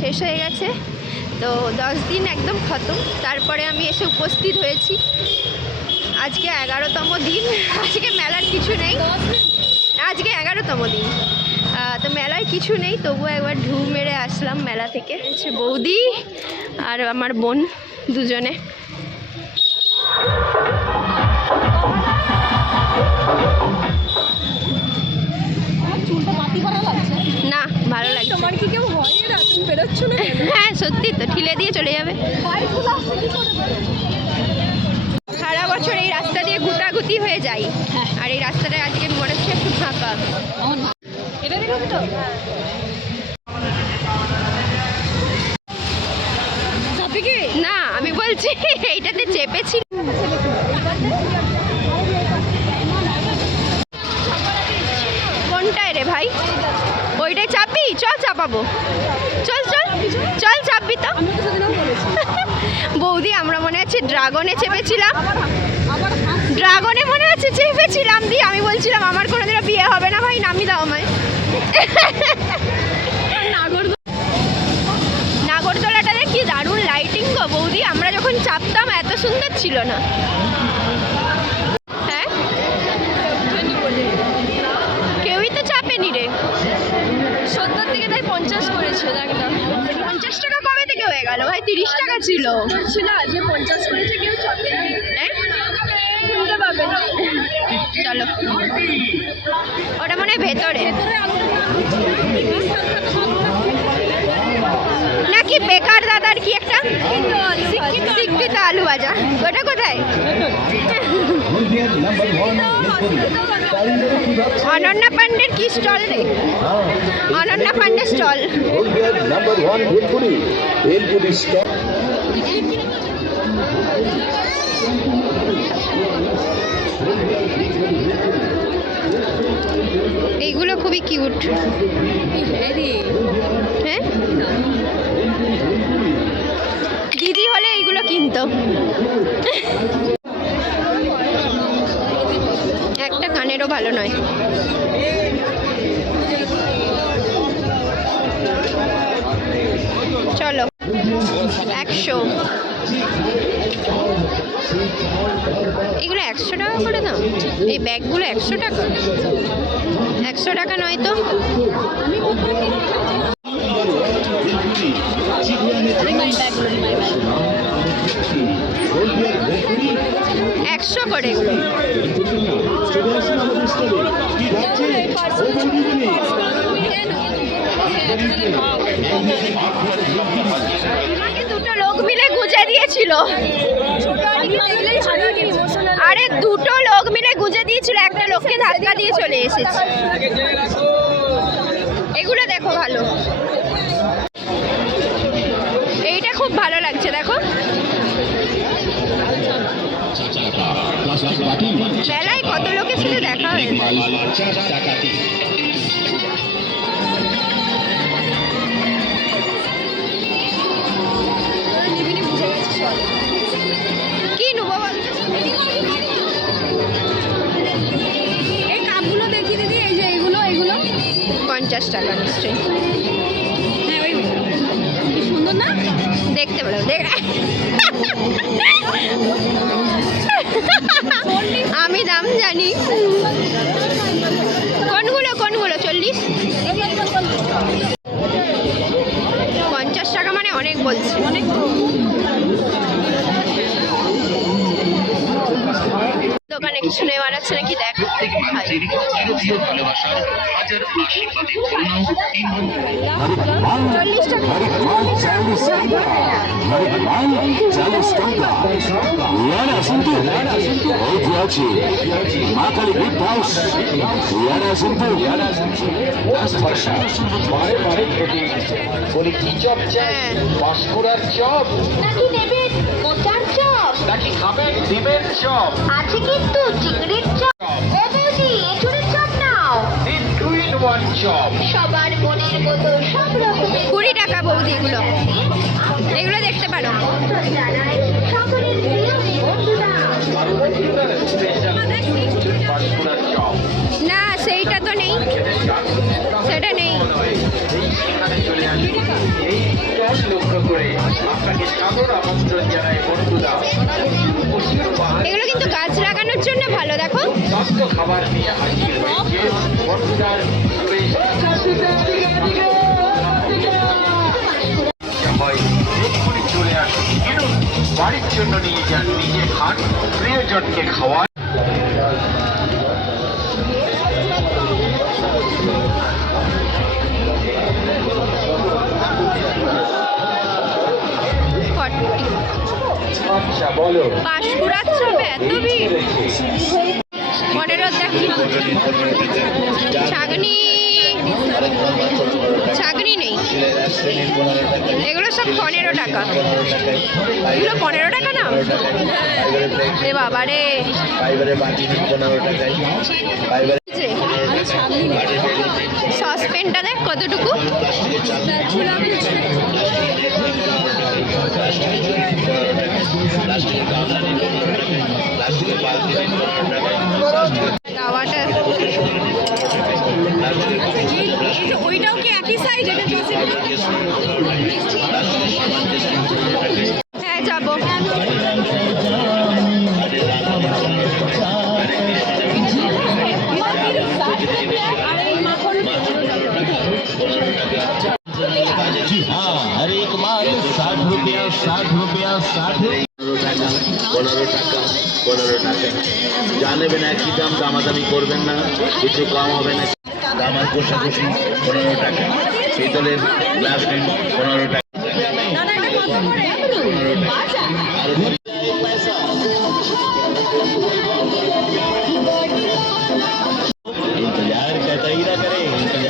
শেষ হয়ে গেছে। তো দশ দিন একদম খতম। তারপরে আমি এসে উপস্থিত হয়েছি। আজকে এগারোতম দিন। আজকে মেলার কিছু নেই। আজকে এগারোতম দিন। তো মেলায় কিছু নেই, তবুও একবার ঢু মেরে আসলাম মেলা থেকে। হচ্ছে বৌদি আর আমার বোন দুজনে। হ্যাঁ সত্যি তো ঠিলে দিয়ে চলে যাবে? সারা বছর এই রাস্তা দিয়ে গুতাগুতি হয়ে যায় আর এই রাস্তাটা আজকে মনে হচ্ছে একটু ফাঁকা। তো। ওইটাই চাপবি? চল চাপাবো। চল চল চল চাপবি তো। বৌদি, আমরা মনে আছে ড্রাগনে চেপেছিলাম। ড্রাগনে মনে আছে চেপেছিলাম দিয়ে আমি বলছিলাম, আমার কোনোদিনও বিয়ে হবে না ভাই নামি দাও আমায়। নাগর নাগরদোলাটাতে কি দারুণ লাইটিং গো বৌদি। আমরা যখন চাপতাম, এত সুন্দর ছিল না। গেল। ভাই তিরিশ টাকা ছিল। ছিল যে পঞ্চাশ করেছে কেউ চাপে হ্যাঁ? শুনতে পাবে না। চলো। ওটা মনে হয় ভেতরে। ভেতরে নাকি বেকার দাদার কি একটা? শিক্ষিত আলু ভাজা। ওটা কোথায়? অনন্যা পান্ডের কি স্টল রে? Ananya পান্ডের stall. Number one bhelpuri bhelpuri stock এইগুলো খুবই কিউট। হ্যাঁ? দিদি হলে এইগুলো কিনতো। কানেরও ভালো নয়। চলো, একশো। এগুলো একশো টাকা করে দাম এই ব্যাগগুলো একশো টাকা? একশো টাকা নয় তো? একশো করে এগুলো। আমাকে দুটো লোক মিলে গুজে দিয়েছিল। আরে দুটো লোক মিলে গুজে দিয়েছিল, একটা লোককে ধাক্কা দিয়ে চলে এসেছে। এগুলো দেখো ভালো। এইটা খুব ভালো লাগছে, দেখো। মেলায় কত লোকের সাথে দেখা হয়েছে? কি নেব এই কাপগুলো দেখি দিদি এই যে এইগুলো এইগুলো পঞ্চাশ টাকা নিশ্চয়ই। হ্যাঁ ওই সুন্দর না? দেখতে পেলাম দেখ জানি বলি কি চপ চাই হ্যাঁ। পাঁশকুড়ার চপ নাকি নেবেন মোচার চপ? নাকি খাবেন ডিমের চপ? আছে কিন্তু চিংড়ির চপ। টু চপ সবার মনের মতো সব রকমের কুড়ি টাকা বৌদি এগুলো। এগুলো দেখতে পারো। না সেইটা তো নেই। সেটা নেই। এগুলো কিন্তু গাছ লাগানোর জন্য ভালো দেখো। খাবার নিয়ে হাজির বাড়ির জন্য নিয়ে যান নিজে খান প্রিয়জনকে খাওয়ান। পাঁশকুড়ার এত ভিড়। পনেরো দেখি ছাগনি সব পনেরো টাকা। এগুলো পনেরো টাকা না? এ বাবা রে। সসপেনটা দেখ কতটুকু। ওইটাও কি একই সাইজ এটা হ্যাঁ যাবো আর এই মাখন जी हाँ हर एक माल साठ रुपया साठ रुपया साठ পনেরো টাকা পনেরো টাকা যা নেবেন একই দাম দামাদামি করবেন না কিছু কম হবে না দামাল কোষাকুষি পনেরো টাকা। পিতলের গ্লাস নিন পনেরো টাকা। পনেরো টাকা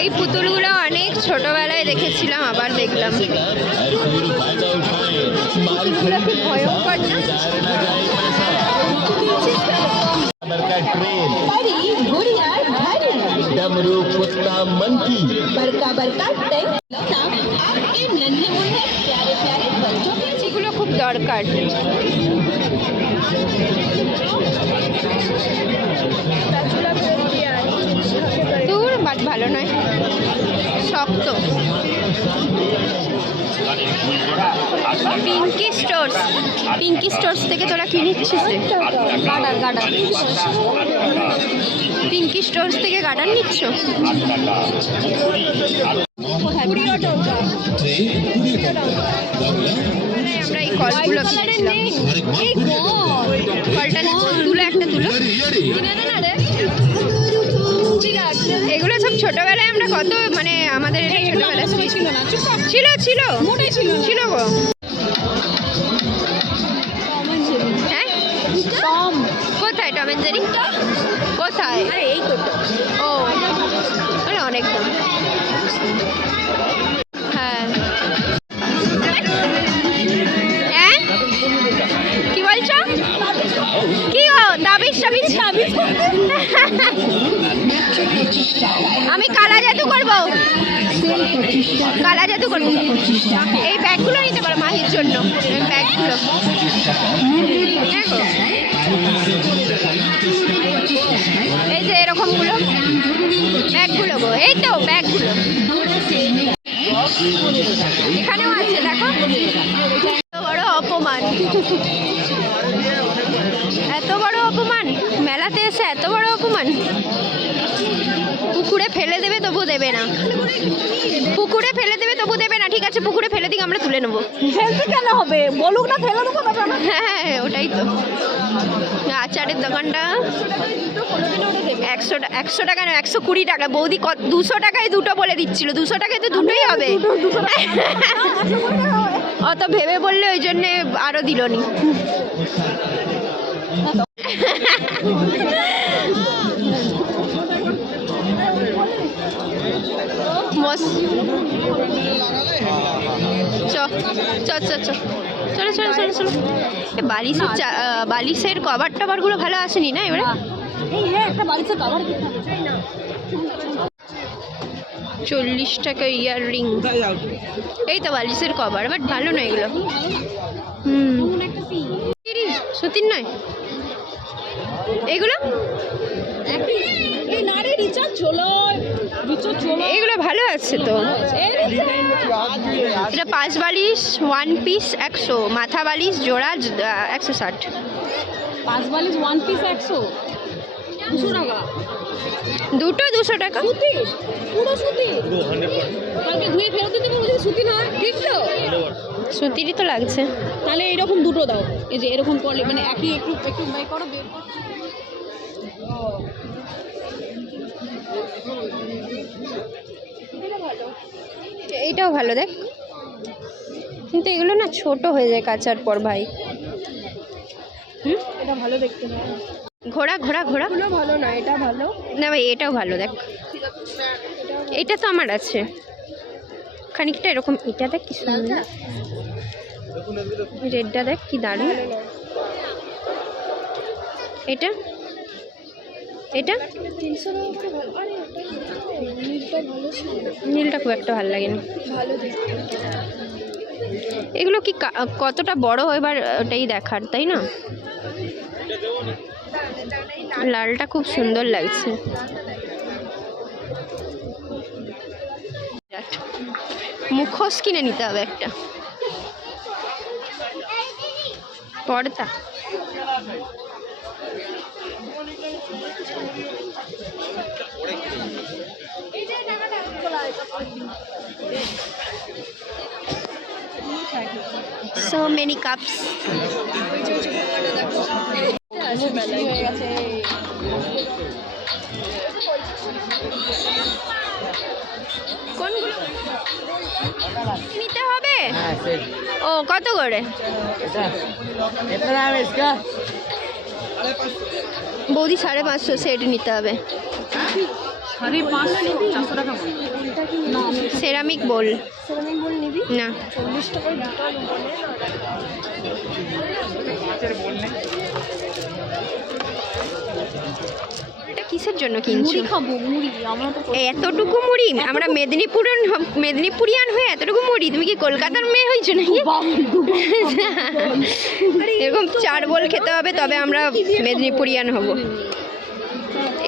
এই পুতুলগুলো অনেক ছোটবেলায় দেখেছিলাম আবার দেখলাম। ভয়ঙ্কর না? ना जाए पैसा नंबर का ट्रेन डमरू कुत्ता मंकी बड़का बड़का टैंक आपके नन्हे मुन्ने प्यारे प्यारे बच्चों के এগুলো খুব দরকার দূর বাট ভালো নয় শক্ত পিঙ্কি স্টোর্স পিঙ্কি স্টোর্স থেকে তোরা কি নিচ্ছিস রে গার্ডার গার্ডার পিঙ্কি স্টোর্স থেকে গার্ডার নিচ্ছ? আমরা এই কলগুলো কিনেছিলাম। কলটা তুলো একটা তুলো। এগুলো সব ছোটবেলায় আমরা কত মানে আমাদের এটা ছোটবেলায় ছিল না। ছিল ছিল। মোটেই ছিল ছিল গো। কোথায় টম এন্ড জেরি কোথায় এই তো ও মানে অনেক দাম হ্যাঁ। হ্যাঁ? কি বলছো? কি গো দাবিস সাবিস সাবিস আমি কালা জাদু করব? কালা জাদু করব? এই ব্যাগগুলো নিতে পারো মাহির জন্য। ব্যাগগুলো। হ্যাঁ দিকে আমরা তুলে নেব। ফেলতে কেন হবে? বলুক না ফেলে দেবো হ্যাঁ ওটাই তো। আচারের দোকানটা একশো একশো টাকা না একশো কুড়ি টাকা। বৌদি কত দুশো টাকায় দুটো বলে দিচ্ছিল। দুশো টাকায় তো দুটোই হবে। অত ভেবে বললে ওই জন্যে আরও দিল নি। মস চ চ চ চলো। চলো চলো চলো বালিশের বালিশের কভার টভারগুলো ভালো আসেনি না এবারে? চল্লিশ টাকা ইয়ার রিং এই তো বালিশের কভার বাট ভালো নয় এগুলো। হুম। সতীর নয়? এগুলো? এগুলো ভালো আছে তো। এটা পাঁচ বালিশ ওয়ান পিস একশো মাথা বালিশ জোড়া একশো ষাট। পাঁচ বালিশ ওয়ান পিস একশো। দুশো টাকা। দুটো দুশো টাকা। সুতি পুরো সুতি। কালকে ধুয়ে ফেরত দিতে পারব সুতি না ঠিক তো সুতিরই তো লাগছে। তাহলে এরকম দুটো দাও। এই যে এরকম করলে মানে একই একটু একটু বাই করো বের করো। এইটাও ভালো দেখ। কিন্তু এগুলো না ছোট হয়ে যায় কাচার পর ভাই। হুম? এটা ভালো দেখতে ঘোড়া ঘোড়া ঘোড়া ভালো না এটা ভালো। না ভাই এটাও ভালো দেখ। এটা তো আমার আছে। খানিকটা এরকম এটা দেখ কি সুন্দর। রেডটা দেখ কি দারুণ। এটা? এটা? নীলটা খুব একটা ভালো লাগেনি। এগুলো কি কতটা বড় এবার ওটাই দেখার, তাই না? লালটা খুব সুন্দর লাগছে। মুখোশ কিনে নিতে হবে একটা। পর্দা। So many cups. হয়ে নিতে হবে? ও কত করে? বৌদি সাড়ে পাঁচশো সেট নিতে হবে। Ceramic bowl. না। চল্লিশ টাকায় এটা কিসের জন্য কিনছো? মুড়ি খাব মুড়ি আমরা তো এতটুকু মুড়ি? আমরা মেদিনীপুরের মেদিনীপুরিয়ান হয়ে এতটুকু মুড়ি? তুমি কি কলকাতার মেয়ে হয়েছো নাকি? এরকম চার বল খেতে হবে তবে আমরা মেদিনীপুরিয়ান হব।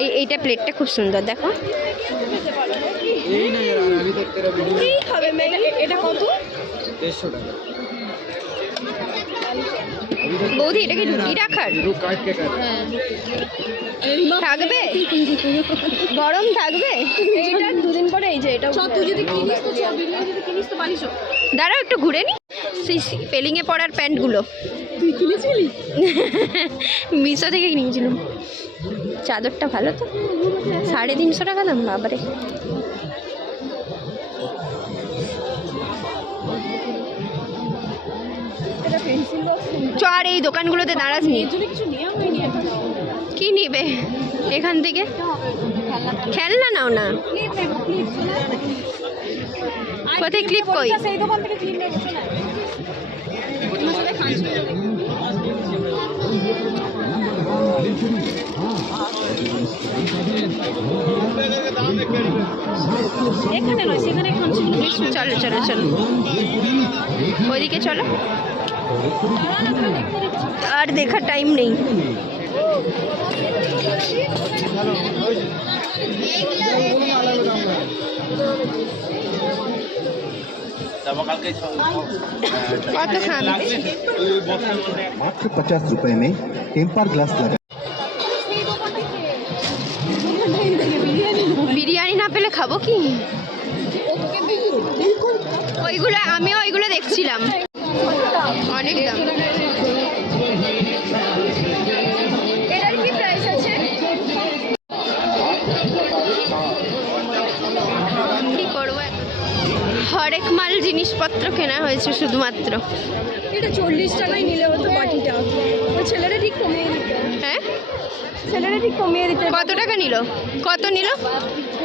এই এইটা প্লেটটা খুব সুন্দর দেখো। খাবে এটা কত? বৌদি এটা কি রুটি রাখার থাকবে? গরম থাকবে? এইটা দুদিন পরে এই যে এটা দাঁড়াও একটু ঘুরে নি। পেলিংয়ে পড়ার প্যান্টগুলো। তুই কিনেছিলি? মিশো থেকে কিনেছিলাম। চাদরটা ভালো তো। সাড়ে তিনশো টাকা দাম বাবারে। চ আর এই দোকানগুলোতে দাঁড়াস নি। কি নিবে এখান থেকে? খেলনা নাও না। কোথায় ক্লিপ কই? সেই দোকান থেকে ক্লিপ নেব শোনা তোমার সাথে খাঁচি এখানে নয় সেখানে। চলো চলো চলো। ওইদিকে চলো। আর দেখার টাইম নেই কত খাবে मात्र पचास रुपए में टेम्पर ग्लास लगा বিরিয়ানি না পেলে খাবো কি ওইগুলো আমিও ওইগুলো দেখছিলাম অনেক দাম। এটার কি প্রাইস আছে? কি করব? হরেক মাল জিনিসপত্র কেনা হয়েছে শুধুমাত্র। এটা চল্লিশ টাকায় নিলে হতো বাটিটা। ওই ছেলেটা ঠিক কমিয়ে দিতে। হ্যাঁ? ছেলেটা ঠিক কমিয়ে দিতে কত টাকা নিল? কত নিল?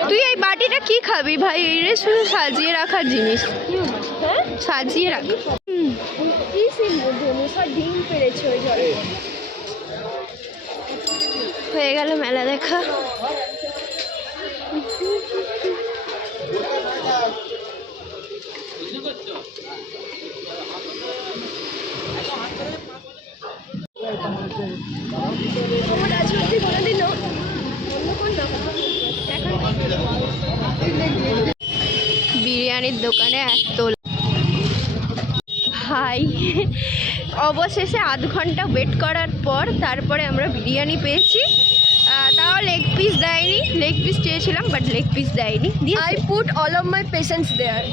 তুই এই বাটিটা কি খাবি ভাই? এর শুধু সাজিয়ে রাখার জিনিস। হ্যাঁ? সাজিয়ে রাখ। হয়ে গেল মেলা দেখা। বিরিয়ানির দোকানে এত ভাই, অবশেষে আধ ঘণ্টা ওয়েট করার পর তারপরে আমরা বিরিয়ানি পেয়েছি। লেগ পিস দেয়নি লেগ পিস চেয়েছিলাম বাট লেগ পিস দেয়নি I put all of my patients there